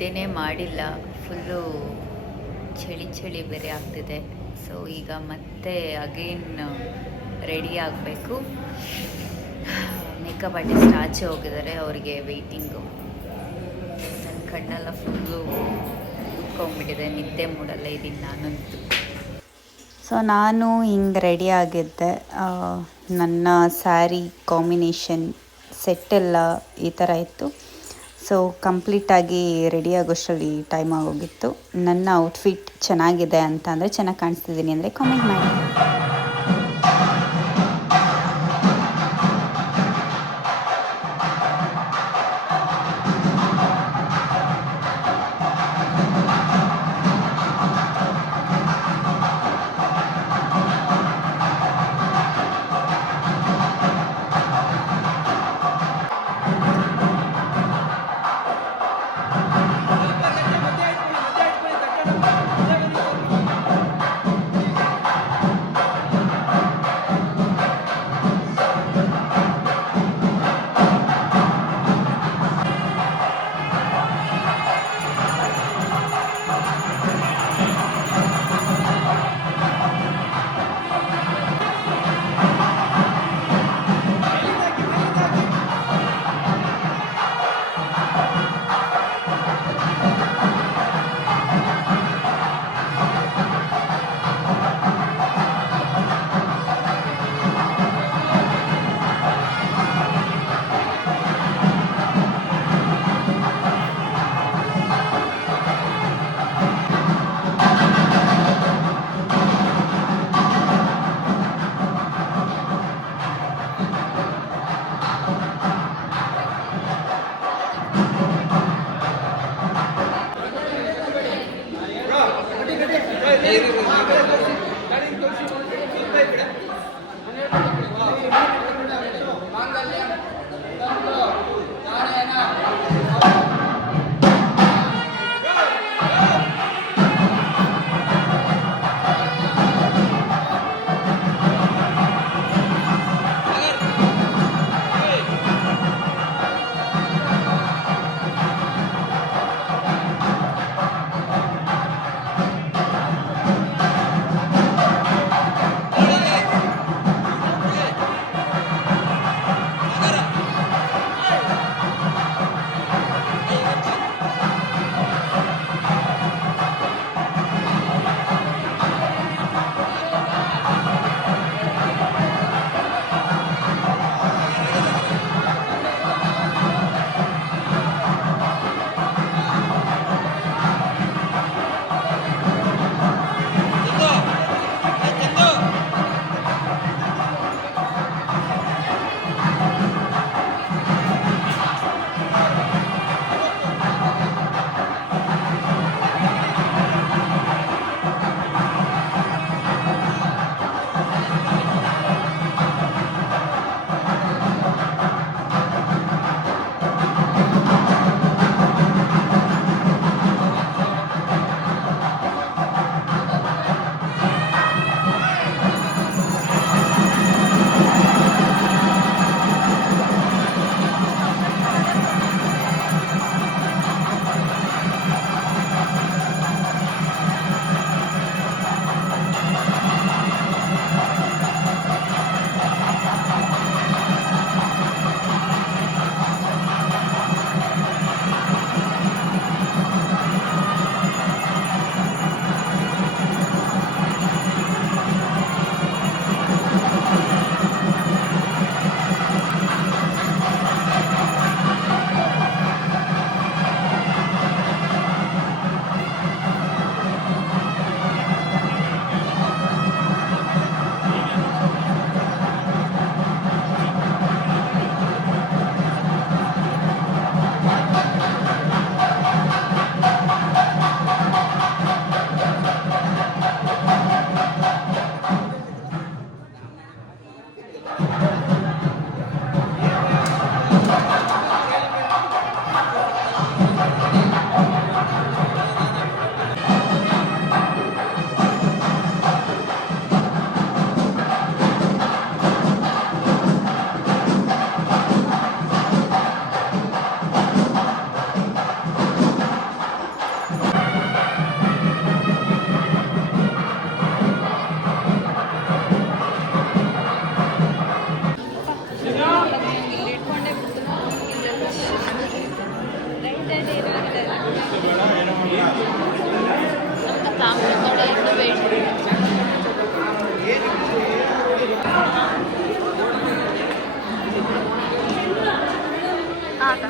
ನಿದ್ದೆನೇ ಮಾಡಿಲ್ಲ. ಫುಲ್ಲು ಚಳಿ ಚಳಿ ಬೇರೆ ಆಗ್ತಿದೆ. ಸೊ ಈಗ ಮತ್ತೆ ಅಗೇನ್ ರೆಡಿ ಆಗಬೇಕು. ಮೇಕಪ್ ಆರ್ಟಿಸ್ಟ್ ಆಚೆ ಹೋಗಿದ್ದಾರೆ, ಅವರಿಗೆ ವೆಯ್ಟಿಂಗು. ನನ್ನ ಕಣ್ಣೆಲ್ಲ ಫುಲ್ಲು ಉಟ್ಕೊಂಡ್ಬಿಟ್ಟಿದೆ, ನಿದ್ದೆ ಮೂಡಲ್ಲ ಇದ್ದೀನಿ ನಾನಂತೂ. ಸೊ ನಾನು ಹಿಂಗೆ ರೆಡಿ ಆಗಿದ್ದೆ. ನನ್ನ ಸ್ಯಾರಿ ಕಾಂಬಿನೇಷನ್ ಸೆಟ್ಟೆಲ್ಲ ಈ ಥರ ಇತ್ತು. ಸೊ ಕಂಪ್ಲೀಟಾಗಿ ರೆಡಿ ಆಗೋಷ್ಟರಲ್ಲಿ ಟೈಮ್ ಆಗೋಗಿತ್ತು. ನನ್ನ ಔಟ್ಫಿಟ್ ಚೆನ್ನಾಗಿದೆ ಅಂತ ಅಂದರೆ, ಚೆನ್ನಾಗಿ ಕಾಣಿಸ್ತಿದ್ದೀನಿ ಅಂದರೆ ಕಾಮೆಂಟ್ ಮಾಡಿ.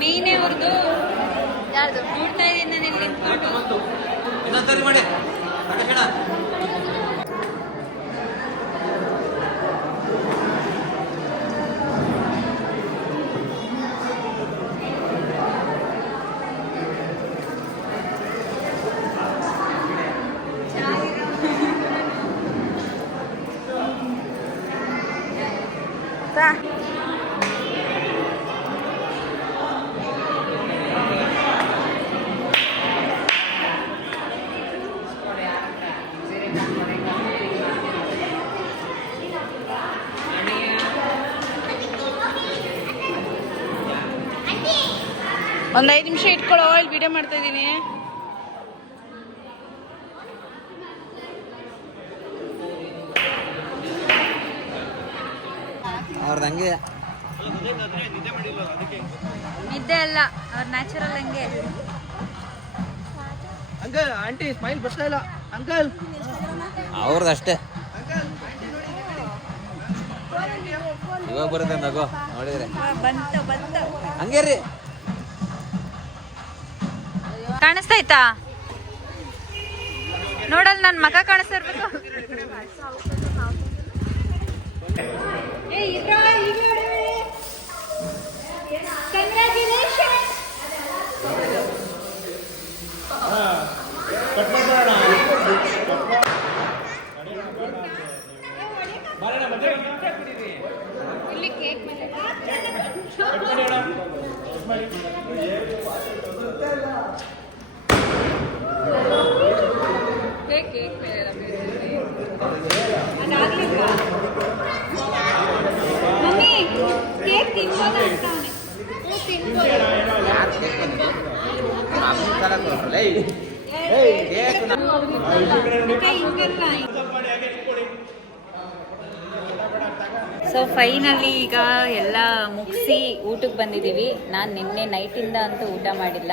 ನೀನೇ ಅವ್ರದ್ದು ಯಾರ್ದು ನೋಡ್ತಾ ಇದ್ದೀನಿ ನಾನು ಇಲ್ಲಿ ನಿಂತ್ಕೊಂಡು. ಇನ್ನೊಂದ್ಸರಿ ಮಾಡಿ ಒಂದು 5 ನಿಮಿಷ ಇಟ್ಕೊಳ್ಳೋ, ಇಲ್ಲಿ ವಿಡಿಯೋ ಮಾಡ್ತಾ ಇದ್ದೀನಿ. ಅವ್ರದ್ದು ಹಂಗೆ ನಿದ್ದೆ ಅಲ್ಲ, ಅವ್ರ ನ್ಯಾಚುರಲ್ ಹಂಗೆ. ಅಂಕಲ್ ಆಂಟಿ ಸ್ಮೈಲ್ ಬರ್ತಾ ಇಲ್ಲ ಅಂಕಲ್. ಅವ್ರದ್ದು ಅಷ್ಟೇ. ಇವಾಗ ಬರುತ್ತೆ ನಗು ನೋಡಿದ್ರೆ ಹಂಗೆ ರೀ. ಕಾಣಿಸ್ತಾಯ್ತಾ ನೋಡಲ್ ನನ್ ಮಗ ಕಾಣಿಸ್ತಾ ಇರ್ಬೇಕು. ಮಮ್ಮಿ ಕೇಕ್ ತಿನ್ಬೋದಾ ಅಂತ ಸೊ ಫೈನಲಿ ಈಗ ಎಲ್ಲ ಮುಗಿಸಿ ಊಟಕ್ಕೆ ಬಂದಿದ್ದೀವಿ. ನಾನು ನಿನ್ನೆ ನೈಟಿಂದ ಅಂತೂ ಊಟ ಮಾಡಿಲ್ಲ.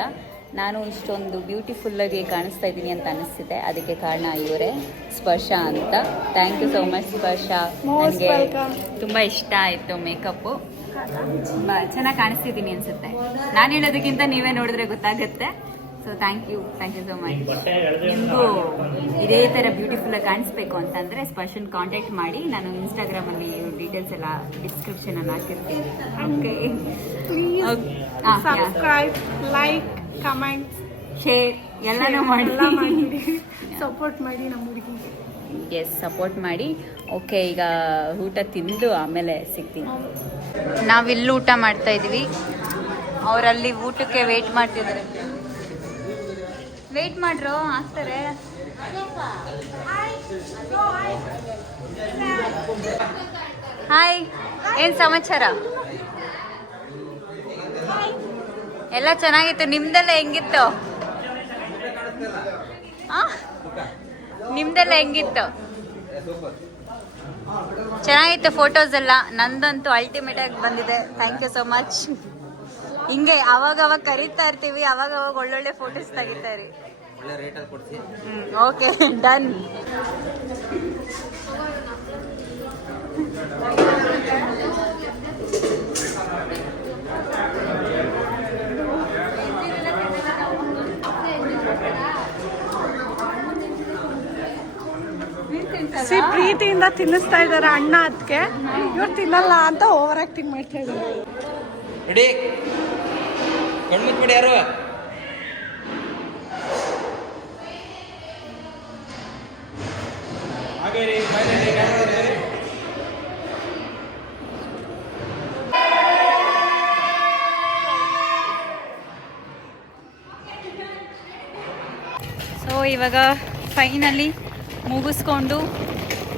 ನಾನು ಇಷ್ಟೊಂದು ಬ್ಯೂಟಿಫುಲ್ಲಾಗಿ ಕಾಣಿಸ್ತಾ ಇದ್ದೀನಿ ಅಂತ ಅನಿಸ್ತಿದೆ. ಅದಕ್ಕೆ ಕಾರಣ ಇವರೇ, ಸ್ಪರ್ಶ ಅಂತ. ಥ್ಯಾಂಕ್ ಯು ಸೋ ಮಚ್ ಸ್ಪರ್ಶ. ನನಗೆ ತುಂಬ ಇಷ್ಟ ಆಯಿತು ಮೇಕಪ್ಪು. ಚೆನ್ನಾಗಿ ಕಾಣಿಸ್ತಿದ್ದೀನಿ ಅನಿಸುತ್ತೆ. ನಾನು ಹೇಳೋದಕ್ಕಿಂತ ನೀವೇ ನೋಡಿದ್ರೆ ಗೊತ್ತಾಗುತ್ತೆ. So thank you so much. ನಿಮಗೂ ಇದೇ ಥರ ಬ್ಯೂಟಿಫುಲ್ಲಾಗಿ ಕಾಣಿಸ್ಬೇಕು ಅಂತಂದರೆ ಸ್ಪರ್ಶನ್ ಕಾಂಟ್ಯಾಕ್ಟ್ ಮಾಡಿ. ನಾನು ಇನ್ಸ್ಟಾಗ್ರಾಮಲ್ಲಿ ಡೀಟೇಲ್ಸ್ ಎಲ್ಲ ಡಿಸ್ಕ್ರಿಪ್ಷನಲ್ಲಿ ಹಾಕಿರ್ತೀನಿ. Okay, subscribe, like, comment, share ಎಲ್ಲನೂ ಮಾಡಿ ಸಪೋರ್ಟ್ ಮಾಡಿ ನಮ್ಮ ಹುಡುಗಿಗೆ. ಎಸ್, ಸಪೋರ್ಟ್ ಮಾಡಿ. ಓಕೆ, ಈಗ ಊಟ ತಿಂದು ಆಮೇಲೆ ಸಿಗ್ತೀನಿ. ನಾವಿಲ್ಲಿ ಊಟ ಮಾಡ್ತಾ ಇದ್ವಿ, ಅವರಲ್ಲಿ ಊಟಕ್ಕೆ ವೇಟ್ ಮಾಡ್ತಿದ್ದಾರೆ. ವೇಟ್ ಮಾಡ್ರು, ಆಗ್ತಾರೆ. ಹಾಯ್, ಏನು ಸಮಾಚಾರ? ಎಲ್ಲ ಚೆನ್ನಾಗಿತ್ತು. ನಿಮ್ದೆಲ್ಲ ಹೆಂಗಿತ್ತು? ನಿಮ್ದೆಲ್ಲ ಹೆಂಗಿತ್ತು? ಚೆನ್ನಾಗಿತ್ತು ಫೋಟೋಸ್ ಎಲ್ಲ. ನಂದಂತೂ ಅಲ್ಟಿಮೇಟ್ ಆಗಿ ಬಂದಿದೆ. Thank you so much. ಹಿಂಗೆ ಅವಾಗ ಕರೀತಾ ಇರ್ತೀವಿ, ಅವಾಗ ಒಳ್ಳೊಳ್ಳೆ ಫೋಟೋಸ್ ತೆಗಿತಾ ಇರಿ. Okay, done. ಪ್ರೀತಿಯಿಂದ ತಿನ್ನಿಸ್ತಾ ಇದ್ದಾರೆ ಅಣ್ಣ. ಅದಕ್ಕೆ ಇವ್ರು ತಿನ್ನಲ್ಲ ಅಂತ ಓವರ್ ಆಕ್ಟಿಂಗ್ ಮಾಡ್ತಾ ಇದ್ದಾರೆ. ರೆಡಿ, ಕಣ್ಮುಚ್ಬಿಡಿ ಯಾರು. ಸೊ ಇವಾಗ ಫೈನಲಿ ಮುಗಿಸ್ಕೊಂಡು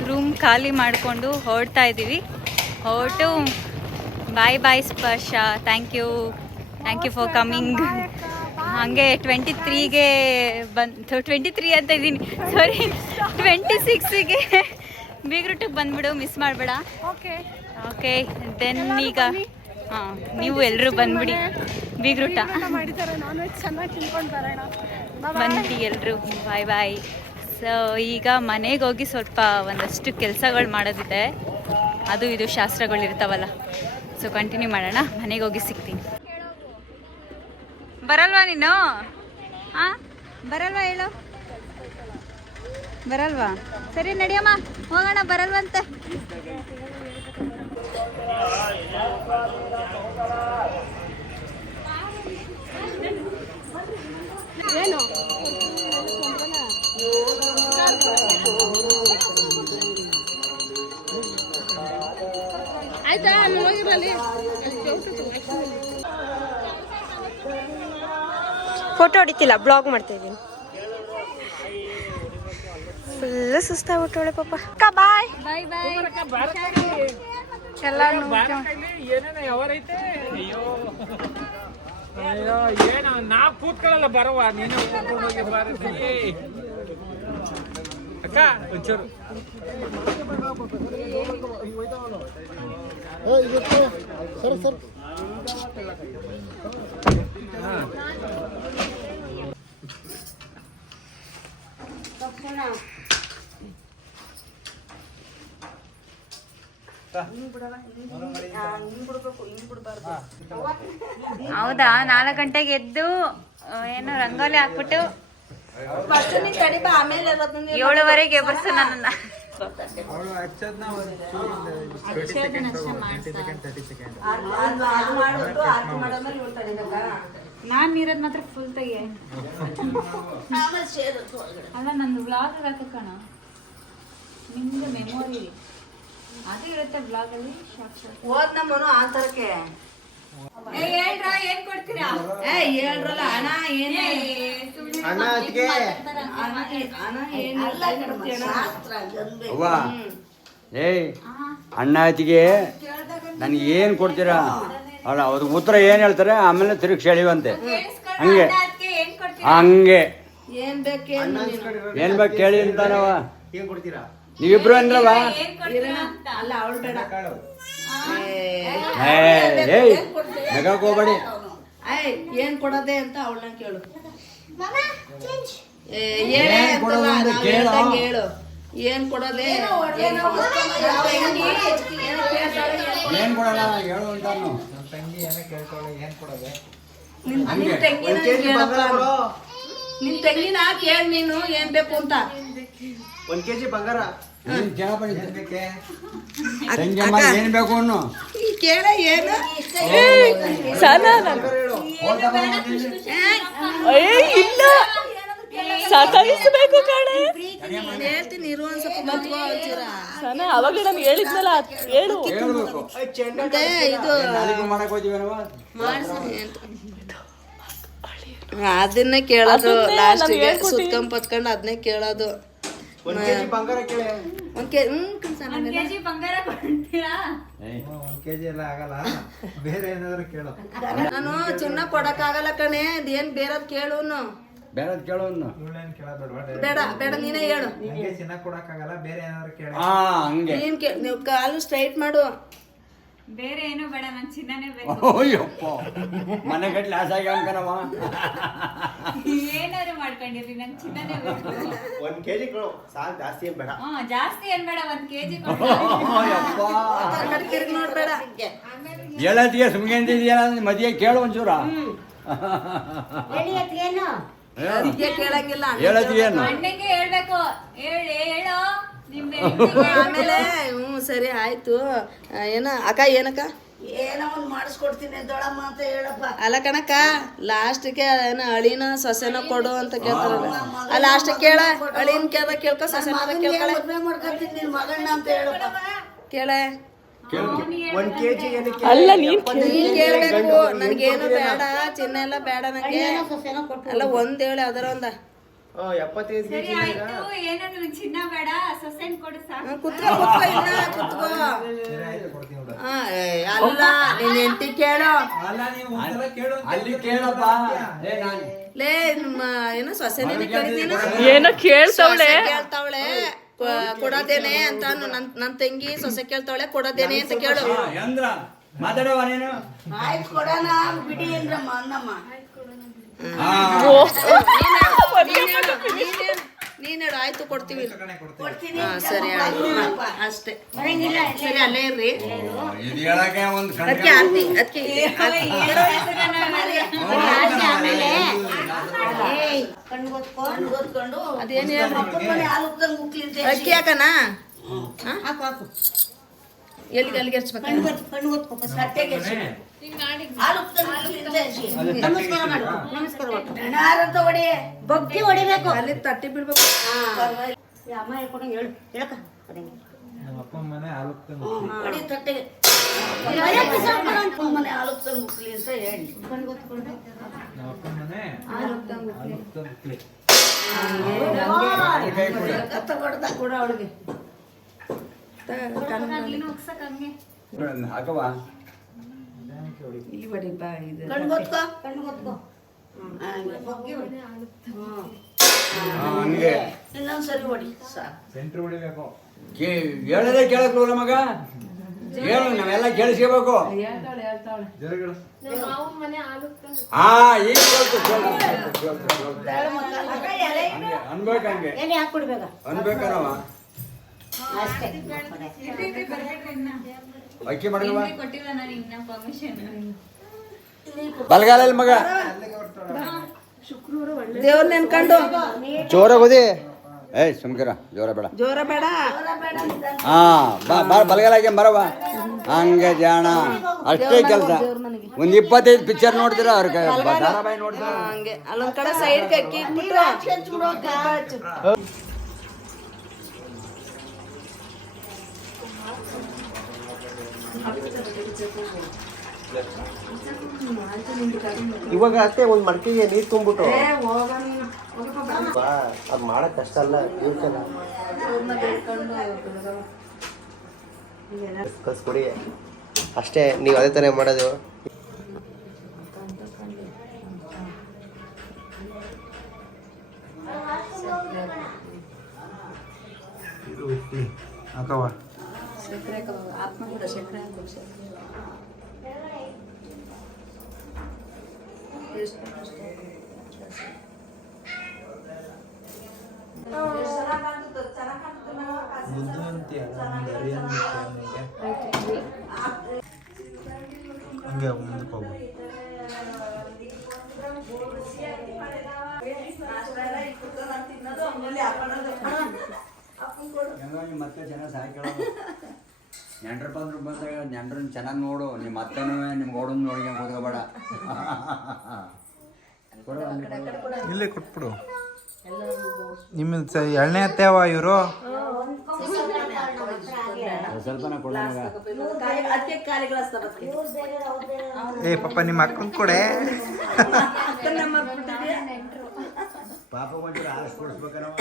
ರೂಮ್ ಖಾಲಿ ಮಾಡಿಕೊಂಡು ಹೊರಡ್ತಾ ಇದ್ದೀವಿ. ಹೊರಟು bye Sparsha. Thank you for coming. ಹಾಗೆ 23ಗೆ 23 ಅಂತ ಇದ್ದೀನಿ, ಸಾರಿ 26ಗೆ ಬೀಗ್ರೂಟಿಗೆ ಬಂದ್ಬಿಡು, ಮಿಸ್ ಮಾಡಬೇಡ. ಓಕೆ ದೆನ್ ಈಗ ನೀವು ಎಲ್ಲರೂ ಬಂದ್ಬಿಡಿ ಬೀಗ್ರೂಟ ಮಾಡಿದ್ದಾರೆ. ನಾನ್ ವೆಜ್ ಚೆನ್ನಾಗಿ ತಿನ್ಕೊಂಡು ಬರೋಣ. ಬನ್ನಿ ಎಲ್ಲರೂ. ಬಾಯ್. ಸೊ ಈಗ ಮನೆಗೆ ಹೋಗಿ ಸ್ವಲ್ಪ ಒಂದಷ್ಟು ಕೆಲಸಗಳು ಮಾಡೋದಿದೆ, ಅದು ಇದು ಶಾಸ್ತ್ರಗಳು ಇರ್ತಾವಲ್ಲ. ಸೊ ಕಂಟಿನ್ಯೂ ಮಾಡೋಣ, ಮನೆಗೆ ಹೋಗಿ ಸಿಗ್ತೀನಿ. ಬರಲ್ವಾ ನೀನು? ಹಾಂ ಬರಲ್ವಾ ಹೇಳು? ಬರಲ್ವಾ? ಸರಿ ನಡಿಯಮ್ಮ ಹೋಗೋಣ. ಬರಲ್ವಂತೆ. ಏನು ಆಯ್ತಾ? ಹೋಗಿರಲಿ. ಫೋಟೋ ಹೊಡಿತಿಲ್ಲ, ಬ್ಲಾಗ್ ಮಾಡ್ತಾ ಇದ್ದೀನಿ. ಫುಲ್ ಸುಸ್ತಾಗ್ಬಿಟ್ಟವಳೆ ಪಾಪ. ಅಕ್ಕ ಬಾಯ್ ಬಾಯ್ ಬಾಯ್. ಎಲ್ಲ ಏನೇನೋ ಯಾವರೈತೆ. ಅಯ್ಯೋ ಅಯ್ಯೋ ಏನು ನಾ ಕೂತ್ಕೊಳ್ಳಲ್ಲ, ಬರವ ನೀನು ಕೂತ್ಕೊಂಡು ಹೋಗಿ ಬಾರತಿ ಅಕ್ಕ ಒಂಚೂರು. ಹೌದಾ? 4 ಗಂಟೆಗೆ ಎದ್ದು ಏನೋ ರಂಗೋಲಿ ಹಾಕ್ಬಿಟ್ಟು 7:30 ಎಬ್ಬರ್ಸು ನನ್ನ. ನಾನ್ ನೀರದ್ ಮಾತ್ರ ಫುಲ್ ತೆಗಿ. ಅಲ್ಲ ನಂದು ವ್ಲಾಗ್ ಹಾಕಣ, ನಿಮ್ದು ಮೆಮೊರಿ ಅದು ಇರುತ್ತೆ ಬ್ಲಾಗ್ ಅಲ್ಲಿ. ಹೋದ್ ನಮ್ಮನು ಆ ತರಕ್ಕೆ ಹೇಳ್ರ ಏನ್ ಕೊಡ್ತೀರಾ? ಹೇಳ್ರಲ್ಲ ಹಣ ಏನೇ ಅಣ್ಣ ಅದಕ್ಕೆ ಅವ್ವ ಏಯ್ ಅಣ್ಣ ಅತ್ತಿಗೆ ನನಗೆ ಏನು ಕೊಡ್ತೀರಾ? ಅಲ್ಲ ಅವ್ರಿಗೆ ಉತ್ತರ ಏನು ಹೇಳ್ತಾರೆ, ಆಮೇಲೆ ತಿರುಗಿ ಸೆಳಿವಂತೆ. ಹಂಗೆ ಏನ್ ಕೊಡ್ತೀರಾ? ಹಂಗೆ ಏನ್ ಬೇಕೆ ಏನು ಬೇಕು ಕೇಳಿ ಅಂತಾನವ. ಏನ್ ಕೊಡ್ತೀರಾ? ನೀವಿಬ್ರು ಅಂದ್ರವ? ಏನ್ ಕೊಡ್ತೀರಾ ಅಂತ? ಅಲ್ಲ ಅವಳು ಬೇಡ ಏಯ್ ನಗಕ್ಕೆ ಹೋಗ್ಬೇಡಿ. ಏನ್ ಕೊಡೋದೆ ಅಂತ ಅವಳನ್ನ ಕೇಳು. ಹೇಳು ಏನ್ ಕೊಡೋದೆ, ಏನು ಕೊಡಲ್ಲ ಹೇಳು ಅಂತಾನು. ನಿನ್ ತಂಗಿನ ಕೇಳ ನೀನು ಏನ್ ಬೇಕು ಅಂತ. 1 kg ಬಂಗಾರ. ಸಂಜಮ್ಮ ಏನು ಬೇಕು ಅನ್ನು ಕೇಳ ಏನು ಇಲ್ಲ ಸಾಕಾಗಿಸ್ಬೇಕು ಕಣೆ. ಹೇಳ್ತೀನಿ ಇರು ಒಂದ್ ಸ್ವಲ್ಪ ಮತ್ಕೋ ಒಂಚೂರ. ಸನ ಅವಾಗಲೇ ನಮ್ಗೆ ಹೇಳಿದ್ನಲ್ಲ, ಹೇಳು. ಹೇಳ್ಬೇಕು. ಮತ್ತೆ ಇದು ನಾಳೆಗೂ ಮಾಡಕ್ ಹೋಗ್ತೀವನವ. ಅದನ್ನ ಕೇಳೋದು ಲಾಸ್ಟಿಗೆ ಸುತ್ಕೊಂಡ್ ಪತ್ಕೊಂಡ್ ಅದನ್ನೇ ಕೇಳೋದು. 1 kg ಬಂಗಾರ ಕೇಳಿ. 1 kg ಕೆಜಿ ಬಂಗಾರ ಕೊಡ್ತೀರಾ? 1 kg ಎಲ್ಲ ಆಗಲ್ಲ, ಬೇರೆ ಏನಾದ್ರು ಕೇಳು. ನಾನು ಚಿನ್ನ ಕೊಡಕ್ಕಾಗಲ್ಲ ಕಣೆ, ಅದೇನ್ ಬೇರೆದ್ ಕೇಳು. ಬೇರೆದ್ ಕೇಳು ಅನ್ನು. ಇವಳೇನ್ ಕೇಳಬೇಡವಾ? ಬೇಡ ಬೇಡ ನೀನೇ ಹೇಳು. ನಂಗೆ ಚಿನ್ನ ಕೊಡಕ್ಕಾಗಲ್ಲ, ಬೇರೆ ಏನಾದ್ರು ಕೇಳಿ. ಹಾ ಹಂಗೆ. ನೀನ್ ನೀವು ಕಾಲು ಸ್ಟ್ರೈಟ್ ಮಾಡು. ಬೇರೆ ಏನು ಬೇಡ, ನನ್ ಚಿನ್ನನೇ ಬೇಕು. ಅಯ್ಯಪ್ಪ ಮನೆ ಗಟ್ಲೆ ಆಸೆ ಆಗ್ಯಾವ ಕಣವ. ಏನಾದ್ರು ಮಾಡ್ಕೊಂಡಿರ್ರಿ, ನನ್ ಚಿನ್ನನೇ ಬೇಕು. 1 kg ಕೊಡು ಸಾಕು, ಜಾಸ್ತಿ ಏನ್ ಬೇಡ. ಜಾಸ್ತಿ ಏನ್ ಬೇಡ, 1 kg ಅಯ್ಯಪ್ಪ ತಿರ್ಗಿ ನೋಡ್ಬೇಡ. ಹೇಳತ್ತಿಗೆ ಸುಮ್ಗೆ ಅಂತಿದ್ಯಲ್ಲ, ಮದುವೆ ಕೇಳು ಒಂಚೂರ. ಅದಕ್ಕೆ ಕೇಳಂಗಿಲ್ಲ. ಹೇಳತ್ತಿಗೇನು? ಅಣ್ಣಂಗೆ ಹೇಳ್ಬೇಕು. ಹೇಳೋ ನಿಮ್ದು. ಆಮೇಲೆ ಸರಿ ಆಯ್ತು. ಏನ ಅಕ್ಕ ಏನಕ್ಕ ಏನೋ ಒಂದು ಮಾಡಿಸ್ಕೊಡ್ತೀನಿ ದೊಡಮ್ಮ ಅಂತ ಹೇಳಪ್ಪ. ಅಲ್ಲ ಕಣಕ್ಕ, ಲಾಸ್ಟ್ಗೆ ಏನ ಅಳಿನ ಸೊಸೆನ ಕೊಡು ಅಂತ ಕೇಳ್ತಾರಲ್ಲ, ಆ ಲಾಸ್ಟ್ ಕೇಳ. ಅಳಿನ ಕೇಳ್ದ ಕೇಳ್ಕೊ, ಸೊಸೆನ ಕೇಳ್ಕೊಳೆ. ಮದ್ವೆ ಮಾಡ್ಕೊತೀನಿ ನಿನ್ ಮಗಣ್ಣ ಅಂತ ಹೇಳಪ್ಪ. ಕೇಳೆ 1 kg ಏನಕ್ಕೆ? ಅಲ್ಲ ನೀನ್ ನೀನ್ ಕೇಳ್ಬೇಕು. ನನ್ಗೇನು ಬೇಡ, ಚಿನ್ನ ಎಲ್ಲ ಬೇಡ ನಂಗೆ. ಅಲ್ಲ ಒಂದ್ ಹೇಳಿ ಅದರ ಒಂದ 75 kg. ಸರಿ ಆಯ್ತು, ಏನಾದ್ರು ಚಿನ್ನ ಬೇಡ, ಸೊಸೆನ್ ಕೊಡು ಸಾಕು. ಕುತ್ಕೋ ಇಲ್ಲ ಕುತ್ಕೋ. ಹಾ, ಅಲ್ಲ ನಿನ್ ಹೆಂಡತಿ ಕೇಳು. ಅಲ್ಲ ನೀವು ಒಂದ್ಸಲ ಕೇಳು ಅಂತ ಅಲ್ಲಿ ಕೇಳಪ್ಪ. ಏ ನಾನು ಲೇ ನಿಮ್ಮ ಏನೋ ಸೊಸೆನೇ ಕೇಳಿದೀನ. ಏನೋ ಕೇಳ್ತಾವಳೆ. ಕೇಳ್ತಾವಳೆ ಕೊಡೋದೇನೆ ಅಂತ. ನನ್ ತಂಗಿ ಸೊಸೆ ಕೇಳ್ತಾವಳೆ ಕೊಡೋದೇನೆ ಅಂತ ಕೇಳು. ಎಂದ್ರ ಮಾತಾಡವ ನೀನು. ಆಯ್ತು ಕೊಡೋಣ ಬಿಡಿ ಅಂದ್ರಮ್ಮ ಅನ್ನಮ್ಮ. ನೀನ್ ಹೇಳು ಆಯ್ತು ಕೊಡ್ತೀವಿ ಕೊಡ್ತೀನಿ ಹಾ ಸರಿ ಆಯ್ತು ಅಷ್ಟೇ ಸರಿ ಅಲ್ಲೇ ಇರ್ರಿ ಇದು ಹೇಳಕ್ಕೆ ಒಂದು ಅದಕ್ಕೆ ಆರ್ತಿ ಅದಕ್ಕೆ ಕಣ್ಗೊತ್ಕೊಂಡು ಅದೇನು ಹೇಳಿ ಅಪ್ಪನ ಮನೆ ಹಾಲು ಉಕ್ದಂಗ್ ಉಕ್ಲಿ ಅಂತ ಅಕ್ಕಿ ಹಾಕನಾ ಹಾಕು ಹಾಕು ಎಲ್ಲಿಗೆ ಅಲ್ಲಿಗೆ ಹಚ್ಬೇಕು ಕಣ್ಗೊತ್ಕೊ ಸಟ್ಟೆಗೆ ಹಾಲು ಉಕ್ದಂಗ್ ಉಕ್ಲಿ ಅಂತ ಹಚ್ಚಿ. ನಮಸ್ಕಾರ ಮಾಡು ನಮಸ್ಕಾರ ಮಾಡು ಯಾರಂತ ಹೊಡಿ ಬಗ್ಗಿ ಹೊಡಿಬೇಕು ಅಲ್ಲಿ ತಟ್ಟಿ ಬಿಡ್ಬೇಕು ಅಮ್ಮ ಹೇಳ್ಕೊಂಡು ಹೇಳು ಹೇಳಕ್ಕ ನಮ್ಮ ಅಪ್ಪನ ಮನೆ ಹಾಲು ಹೊಡಿ ತಟ್ಟೆಗೆ ಅಪ್ಪನ ಮನೆ ಹಾಲು ಉಕ್ದಂಗ್ ಉಕ್ಲಿ ಅಂತ ಹೇಳಿ ಕಣ್ಗೊತ್ಕೊಂಡು ನಮ್ಮ ಅಪ್ಪನ ಮನೆ ಹಾಲು ಉಕ್ದಂಗ್ ಉಕ್ಲಿ ಉಕ್ಲಿ. ತಗೊಡ್ದ ಕೂಡ ಅವಳಿಗೆ ಹಾಕವಾ ಇಲ್ಲಿ ಬಡಿ ಬಾ ಇದು ಕಣ್ಗೊತ್ಕೊ ಕಣ್ಗೊತ್ಕೊ ಬಗ್ಗಿ ಹೊಡಿ ಹಂಗೆ ಇನ್ನೊಂದ್ಸರಿ ಹೊಡಿ ಸಾಕು ಸೆಂಟ್ರ್ ಹೊಡಿಬೇಕು. ಹೇಳದೆ ಕೇಳಕ್ಲಲ್ಲ ಮಗ ಹೇಳು ನಾವೆಲ್ಲ ಕೇಳಿಸ್ಕೋಬೇಕು ಜರಗಳು ಹಾ ಈಗ ಅನ್ಬೇಕಂಗೆ ಎಲೆ ಹಾಕ್ಬಿಡ್ಬೇಕ ಅನ್ಬೇಕನವ ಅಷ್ಟೇ ಅಕ್ಕಿ ಮಾಡಲ್ವಾ ಬಲಗಾಲಲ್ಲಿ ಮಗ ದೇವ್ರ ನೆನ್ಕೊಂಡು ಜೋರ ಓದಿ ಏಯ್ ಸುಮ್ಕಿರ ಜೋರ ಬೇಡ ಜೋರ ಬೇಡ ಹಾ ಬಾ ಬಲಗಾಲಾಗೆ ಬರವ ಹಂಗೆ ಜಾಣ ಅಷ್ಟೇ ಕೆಲಸ ಒಂದ್ 25 ಪಿಕ್ಚರ್ ನೋಡ್ತೀರಾ ಅವ್ರ ಧಾರಾವಾಹಿ ನೋಡ್ತೀರಾ ಹಂಗೆ ಅಲ್ಲೊಂದ್ ಕಡೆ ಸೈಡ್ಗೆ ಅಕ್ಕಿ ಇಟ್ಬಿಟ್ಟು ಇವಾಗ ಅಷ್ಟೇ ಒಂದು ಮಡಕೆಗೆ ನೀರು ತುಂಬಿಟ್ಟು ಅದು ಮಾಡಕ್ ಕಷ್ಟ ಅಲ್ಲ ಇವ್ರಿಗೆಲ್ಲ ಕಳ್ಸ್ಕೊಡಿ ಅಷ್ಟೇ ನೀವು ಅದೇ ಥರ ಮಾಡೋದು ಹಾಕವ ಬುದ್ಧಿವಂತಿಯ ಹಂಗೆ ಮುಂದಕ್ಕೆ ಹೋಗ್ಬೋದು. ಮತ್ತೆ ಚೆನ್ನಾಗಿ ಸಹಾಯ ನೆಂಟ್ರ ಬಂದ್ರು ಬಂದಾಗ ನೆಂಟ್ರನ್ನ ಚೆನ್ನಾಗಿ ನೋಡು ನಿಮ್ಮ ಅತ್ತನೂ ನಿಮ್ಮ ಗೋಡನ್ ನೋಡಿ ಕೂತ್ಕೋಬೇಡ ಇಲ್ಲೇ ಕೊಟ್ಬಿಡು. ನಿಮ್ಮ ಎಣ್ಣೆ ಅತ್ತೇವ ಇವರು ಸ್ವಲ್ಪನ ಕೊಡ ಮಗ ಅದಕ್ಕೆ ಕಾಲಿಗಳಸ್ತಾವ ಏ ಪಾಪ ನಿಮ್ಮ ಅಕ್ಕನ ಕೊಡೆ ಪಾಪ ಒಂಚೂರು ಆರಿಸ್ಕೊಡಿಸ್ಬೇಕನವ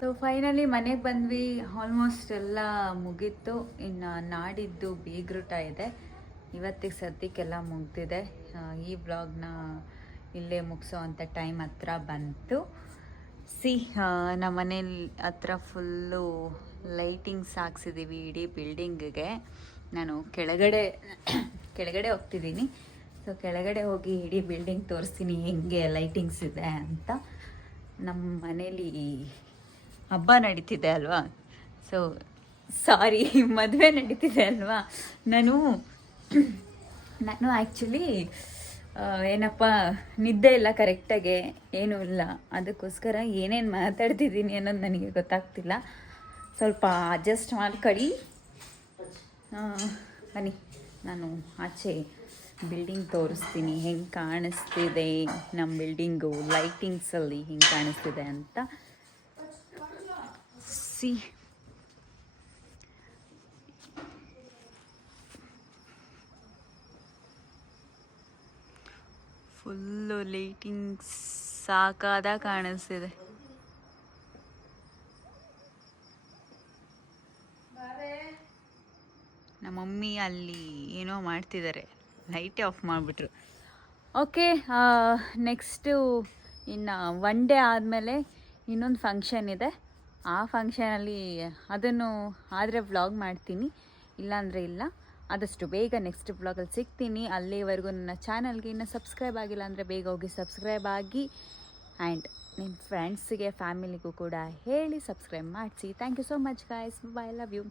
ಸೊ ಫೈನಲಿ ಮನೆಗೆ ಬಂದ್ವಿ. ಆಲ್ಮೋಸ್ಟ್ ಎಲ್ಲ ಮುಗೀತು. ಇನ್ನು ನಾಡಿದ್ದು ಬೀಗ್ರೂಟ ಇದೆ. ಇವತ್ತಿಗೆ ಸದ್ಯಕ್ಕೆಲ್ಲ ಮುಗ್ದಿದೆ. ಈ ವ್ಲಾಗ್ನ ಇಲ್ಲೇ ಮುಗಿಸೋ ಅಂಥ ಟೈಮ್ ಹತ್ರ ಬಂತು. ನಮ್ಮ ಮನೇಲಿ ಹತ್ರ ಫುಲ್ಲು ಲೈಟಿಂಗ್ಸ್ ಹಾಕ್ಸಿದ್ದೀವಿ ಇಡೀ ಬಿಲ್ಡಿಂಗಿಗೆ. ನಾನು ಕೆಳಗಡೆ ಹೋಗ್ತಿದ್ದೀನಿ. ಸೊ ಕೆಳಗಡೆ ಹೋಗಿ ಇಡೀ ಬಿಲ್ಡಿಂಗ್ ತೋರಿಸ್ತೀನಿ ಹೆಂಗೆ ಲೈಟಿಂಗ್ಸ್ ಇದೆ ಅಂತ. ನಮ್ಮ ಮನೇಲಿ ಹಬ್ಬ ನಡೀತಿದೆ ಅಲ್ವಾ, ಸೊ ಸಾರಿ ಮದುವೆ ನಡೀತಿದೆ ಅಲ್ವಾ. ನಾನು ಆ್ಯಕ್ಚುಲಿ ಏನಪ್ಪ ನಿದ್ದೆ ಇಲ್ಲ ಕರೆಕ್ಟಾಗೆ, ಏನೂ ಇಲ್ಲ. ಅದಕ್ಕೋಸ್ಕರ ಏನೇನು ಮಾತಾಡ್ತಿದ್ದೀನಿ ಅನ್ನೋದು ನನಗೆ ಗೊತ್ತಾಗ್ತಿಲ್ಲ. ಸ್ವಲ್ಪ ಅಡ್ಜಸ್ಟ್ ಮಾಡ್ಕೊಳ್ಳಿ. ಬನ್ನಿ ನಾನು ಆಚೆ ಬಿಲ್ಡಿಂಗ್ ತೋರಿಸ್ತೀನಿ ಹೆಂಗೆ ಕಾಣಿಸ್ತಿದೆ ನಮ್ಮ ಬಿಲ್ಡಿಂಗು ಲೈಟಿಂಗ್ಸಲ್ಲಿ ಹೆಂಗೆ ಕಾಣಿಸ್ತಿದೆ ಅಂತ. ಫುಲ್ಲು ಲೈಟಿಂಗ್ಸ್ ಸಾಕಾದ ಕಾಣಿಸ್ತಿದೆ. ನಮ್ಮ ಮಮ್ಮಿ ಅಲ್ಲಿ ಏನೋ ಮಾಡ್ತಿದ್ದಾರೆ, ಲೈಟೇ ಆಫ್ ಮಾಡಿಬಿಟ್ರು. ಓಕೆ, ನೆಕ್ಸ್ಟು ಇನ್ನು 1 ಡೇ ಆದಮೇಲೆ ಇನ್ನೊಂದು ಫಂಕ್ಷನ್ ಇದೆ. ಆ ಫಂಕ್ಷನಲ್ಲಿ ಅದನ್ನು ಆದರೆ ವ್ಲಾಗ್ ಮಾಡ್ತೀನಿ, ಇಲ್ಲಾಂದರೆ ಇಲ್ಲ. ಆದಷ್ಟು ಬೇಗ ನೆಕ್ಸ್ಟ್ ವ್ಲಾಗಲ್ಲಿ ಸಿಗ್ತೀನಿ. ಅಲ್ಲಿವರೆಗೂ ನನ್ನ ಚಾನಲ್ಗೆ ಇನ್ನೂ ಸಬ್ಸ್ಕ್ರೈಬ್ ಆಗಿಲ್ಲ ಅಂದರೆ ಬೇಗ ಹೋಗಿ ಸಬ್ಸ್ಕ್ರೈಬ್ ಆಗಿ ಆ್ಯಂಡ್ ನಿಮ್ಮ ಫ್ರೆಂಡ್ಸಿಗೆ ಫ್ಯಾಮಿಲಿಗೂ ಕೂಡ ಹೇಳಿ ಸಬ್ಸ್ಕ್ರೈಬ್ ಮಾಡಿಸಿ. Thank you so much guys. Bye, love you.